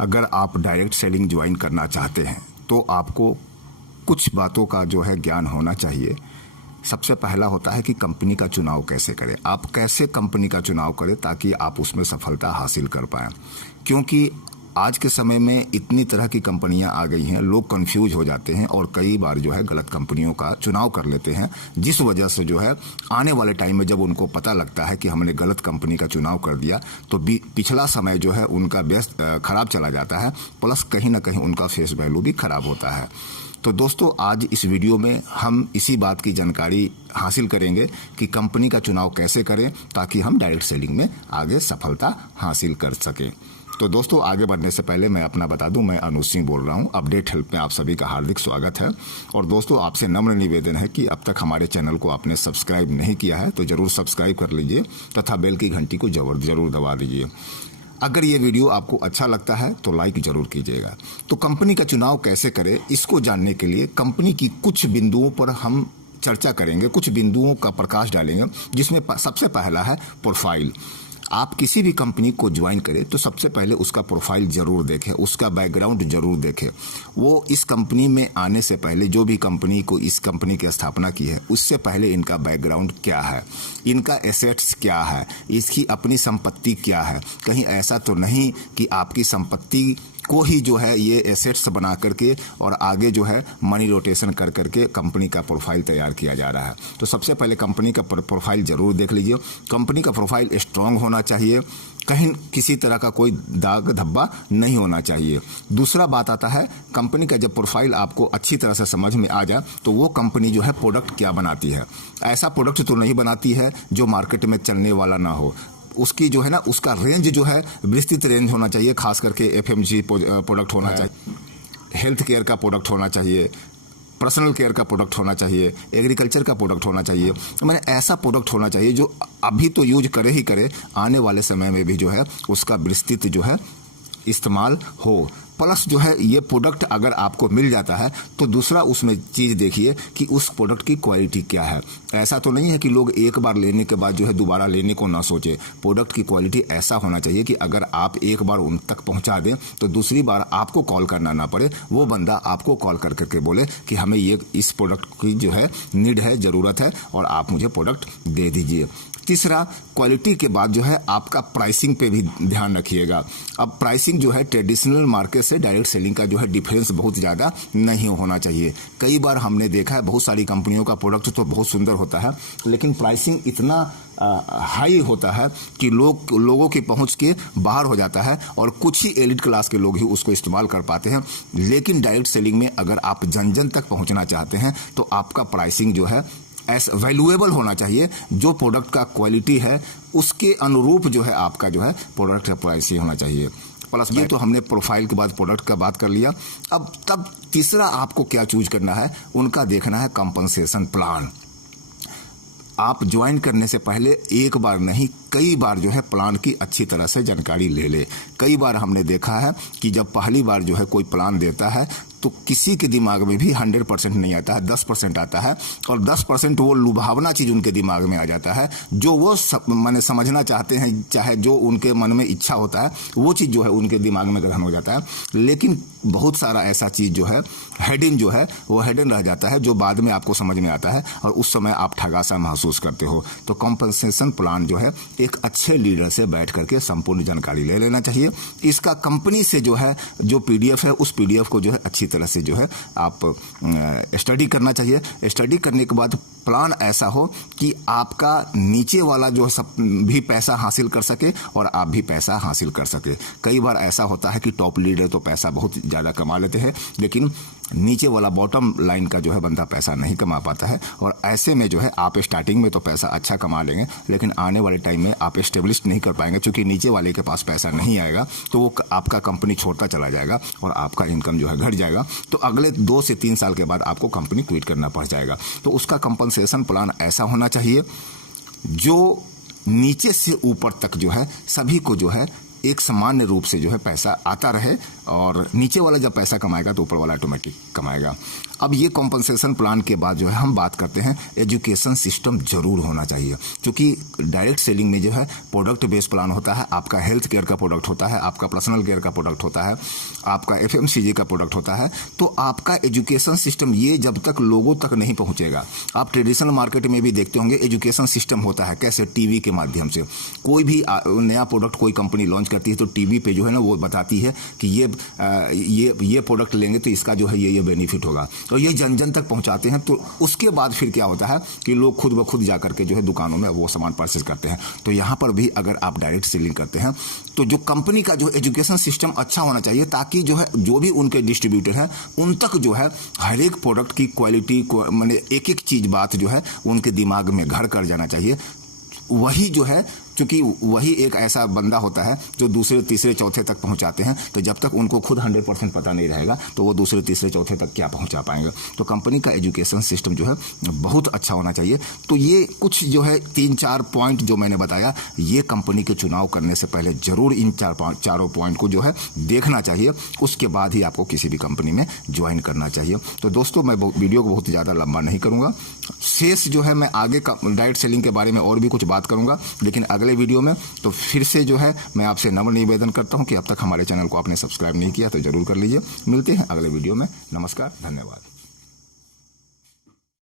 अगर आप direct selling join करना चाहते हैं तो आपको कुछ बातों का जो है ज्ञान होना चाहिए। सबसे पहला होता है कि कंपनी का चुनाव कैसे करें। आप कैसे कंपनी का चुनाव करें ताकि आप उसमें सफलता हासिल कर पाएं, क्योंकि आज के समय में इतनी तरह की कंपनियां आ गई हैं, लोग कंफ्यूज हो जाते हैं और कई बार जो है गलत कंपनियों का चुनाव कर लेते हैं, जिस वजह से जो है आने वाले टाइम में जब उनको पता लगता है कि हमने गलत कंपनी का चुनाव कर दिया तो पिछला समय जो है उनका बेस्ट खराब चला जाता है, प्लस कहीं ना कहीं उनका फेस वैल्यू भी खराब होता है। तो दोस्तों, आज इस वीडियो में हम इसी बात की जानकारी हासिल करेंगे कि कंपनी का चुनाव कैसे करें ताकि हम डायरेक्ट सेलिंग में आगे सफलता हासिल कर सकें। तो दोस्तों, आगे बढ़ने से पहले मैं अपना बता दूं, मैं अनुज सिंह बोल रहा हूं। अपडेट हेल्प में आप सभी का हार्दिक स्वागत है। और दोस्तों, आपसे नम्र निवेदन है कि अब तक हमारे चैनल को आपने सब्सक्राइब नहीं किया है तो जरूर सब्सक्राइब कर लीजिए तथा बेल की घंटी को जरूर दबा दीजिए। अगर ये वीडियो आपको अच्छा लगता है तो लाइक जरूर कीजिएगा। तो कंपनी का चुनाव कैसे करें, इसको जानने के लिए कंपनी की कुछ बिंदुओं पर हम चर्चा करेंगे, कुछ बिंदुओं का प्रकाश डालेंगे, जिसमें सबसे पहला है प्रोफाइल। आप किसी भी कंपनी को ज्वाइन करें तो सबसे पहले उसका प्रोफाइल जरूर देखें, उसका बैकग्राउंड जरूर देखें। वो इस कंपनी में आने से पहले, जो भी कंपनी को इस कंपनी की स्थापना की है उससे पहले इनका बैकग्राउंड क्या है, इनका एसेट्स क्या है, इसकी अपनी संपत्ति क्या है। कहीं ऐसा तो नहीं कि आपकी संपत्ति को ही जो है ये एसेट्स बना करके और आगे जो है मनी रोटेशन कर करके कंपनी का प्रोफाइल तैयार किया जा रहा है। तो सबसे पहले कंपनी का प्रोफाइल जरूर देख लीजिए। कंपनी का प्रोफाइल स्ट्रांग होना चाहिए, कहीं किसी तरह का कोई दाग धब्बा नहीं होना चाहिए। दूसरा बात आता है, कंपनी का जब प्रोफाइल आपको अच्छी तरह से समझ में आ जाए तो वो कंपनी जो है प्रोडक्ट क्या बनाती है। ऐसा प्रोडक्ट तो नहीं बनाती है जो मार्केट में चलने वाला ना हो। उसकी जो है ना, उसका रेंज जो है विस्तृत रेंज होना चाहिए, खास करके एफएमजी प्रोडक्ट होना चाहिए, हेल्थ केयर का प्रोडक्ट होना चाहिए, पर्सनल केयर का प्रोडक्ट होना चाहिए, एग्रीकल्चर का प्रोडक्ट होना चाहिए। मैंने ऐसा प्रोडक्ट होना चाहिए जो अभी तो यूज करे ही करे, आने वाले समय में भी जो है उसका विस्तृत जो है इस्तेमाल हो। प्लस जो है ये प्रोडक्ट अगर आपको मिल जाता है तो दूसरा उसमें चीज़ देखिए कि उस प्रोडक्ट की क्वालिटी क्या है। ऐसा तो नहीं है कि लोग एक बार लेने के बाद जो है दोबारा लेने को ना सोचे। प्रोडक्ट की क्वालिटी ऐसा होना चाहिए कि अगर आप एक बार उन तक पहुंचा दें तो दूसरी बार आपको कॉल करना ना पड़े, वो बंदा आपको कॉल कर करके बोले कि हमें ये इस प्रोडक्ट की जो है नीड है, ज़रूरत है और आप मुझे प्रोडक्ट दे दीजिए। तीसरा, क्वालिटी के बाद जो है आपका प्राइसिंग पे भी ध्यान रखिएगा। अब प्राइसिंग जो है ट्रेडिशनल मार्केट से डायरेक्ट सेलिंग का जो है डिफरेंस बहुत ज़्यादा नहीं होना चाहिए। कई बार हमने देखा है बहुत सारी कंपनियों का प्रोडक्ट तो बहुत सुंदर होता है लेकिन प्राइसिंग इतना हाई होता है कि लोगों की पहुंच के बाहर हो जाता है और कुछ ही एलिट क्लास के लोग ही उसको इस्तेमाल कर पाते हैं। लेकिन डायरेक्ट सेलिंग में अगर आप जन जन तक पहुँचना चाहते हैं तो आपका प्राइसिंग जो है ऐसा वैल्यूएबल होना चाहिए। जो प्रोडक्ट का क्वालिटी है उसके अनुरूप जो है आपका जो है प्रोडक्ट का प्राइसिंग होना चाहिए। प्लस ये तो हमने प्रोफाइल के बाद प्रोडक्ट का बात कर लिया। अब तब तीसरा आपको क्या चूज करना है, उनका देखना है कंपनसेशन प्लान। आप ज्वाइन करने से पहले एक बार नहीं कई बार जो है प्लान की अच्छी तरह से जानकारी ले ले। कई बार हमने देखा है कि जब पहली बार जो है कोई प्लान देता है तो किसी के दिमाग में भी 100% नहीं आता है, 10% आता है और 10% वो लुभावना चीज़ उनके दिमाग में आ जाता है जो वो माने समझना चाहते हैं, चाहे जो उनके मन में इच्छा होता है वो चीज़ जो है उनके दिमाग में ग्रहण हो जाता है। लेकिन बहुत सारा ऐसा चीज़ जो है हेडिंग जो है वो हेडन रह जाता है जो बाद में आपको समझ में आता है और उस समय आप ठगासा महसूस करते हो। तो कॉम्पनसेशन प्लान जो है एक अच्छे लीडर से बैठ करके संपूर्ण जानकारी ले लेना चाहिए। इसका कंपनी से जो है जो पीडीएफ है उस पीडीएफ को जो है अच्छी तरह से जो है आप स्टडी करना चाहिए। स्टडी करने के बाद प्लान ऐसा हो कि आपका नीचे वाला जो सब भी पैसा हासिल कर सके और आप भी पैसा हासिल कर सके। कई बार ऐसा होता है कि टॉप लीडर तो पैसा बहुत ज़्यादा कमा लेते हैं लेकिन नीचे वाला बॉटम लाइन का जो है बंदा पैसा नहीं कमा पाता है। और ऐसे में जो है आप स्टार्टिंग में तो पैसा अच्छा कमा लेंगे लेकिन आने वाले टाइम में आप एस्टेब्लिश नहीं कर पाएंगे, क्योंकि नीचे वाले के पास पैसा नहीं आएगा तो वो आपका कंपनी छोड़ता चला जाएगा और आपका इनकम जो है घट जाएगा। तो अगले 2 से 3 साल के बाद आपको कंपनी क्विट करना पड़ जाएगा। तो उसका कंपनसेशन प्लान ऐसा होना चाहिए जो नीचे से ऊपर तक जो है सभी को जो है एक सामान्य रूप से जो है पैसा आता रहे और नीचे वाला जब पैसा कमाएगा तो ऊपर वाला ऑटोमेटिक कमाएगा। अब ये कॉम्पनसेशन प्लान के बाद जो है हम बात करते हैं एजुकेशन सिस्टम जरूर होना चाहिए, क्योंकि डायरेक्ट सेलिंग में जो है प्रोडक्ट बेस्ड प्लान होता है, आपका हेल्थ केयर का प्रोडक्ट होता है, आपका पर्सनल केयर का प्रोडक्ट होता है, आपका FMCG का प्रोडक्ट होता है। तो आपका एजुकेशन सिस्टम ये जब तक लोगों तक नहीं पहुंचेगा, आप ट्रेडिशनल मार्केट में भी देखते होंगे एजुकेशन सिस्टम होता है कैसे, टीवी के माध्यम से कोई भी नया प्रोडक्ट कोई कंपनी लॉन्च करती है तो टीवी पे जो है ना वो बताती है कि ये प्रोडक्ट लेंगे तो इसका जो है ये बेनिफिट होगा, तो ये जन जन तक पहुंचाते हैं। तो उसके बाद फिर क्या होता है कि लोग खुद ब खुद जा करके जो है दुकानों में वो सामान परचेज करते हैं। तो यहाँ पर भी अगर आप डायरेक्ट सेलिंग करते हैं तो जो कंपनी का जो एजुकेशन सिस्टम अच्छा होना चाहिए, ताकि जो है जो भी उनके डिस्ट्रीब्यूटर है उन तक जो है हर एक प्रोडक्ट की क्वालिटी को मैंने एक एक चीज बात जो है उनके दिमाग में घर कर जाना चाहिए। वही जो है, क्योंकि वही एक ऐसा बंदा होता है जो दूसरे तीसरे चौथे तक पहुंचाते हैं, तो जब तक उनको खुद 100% पता नहीं रहेगा तो वो दूसरे तीसरे चौथे तक क्या पहुंचा पाएंगे। तो कंपनी का एजुकेशन सिस्टम जो है बहुत अच्छा होना चाहिए। तो ये कुछ जो है 3-4 पॉइंट जो मैंने बताया, ये कंपनी के चुनाव करने से पहले जरूर इन चारों पॉइंट को जो है देखना चाहिए, उसके बाद ही आपको किसी भी कंपनी में ज्वाइन करना चाहिए। तो दोस्तों मैं वीडियो को बहुत ज़्यादा लंबा नहीं करूँगा, शेष जो है मैं आगे का डायरेक्ट सेलिंग के बारे में और भी कुछ बात करूँगा, लेकिन अगले वीडियो में। तो फिर से जो है मैं आपसे नम्र निवेदन करता हूं कि अब तक हमारे चैनल को आपने सब्सक्राइब नहीं किया तो जरूर कर लीजिए। मिलते हैं अगले वीडियो में। नमस्कार, धन्यवाद।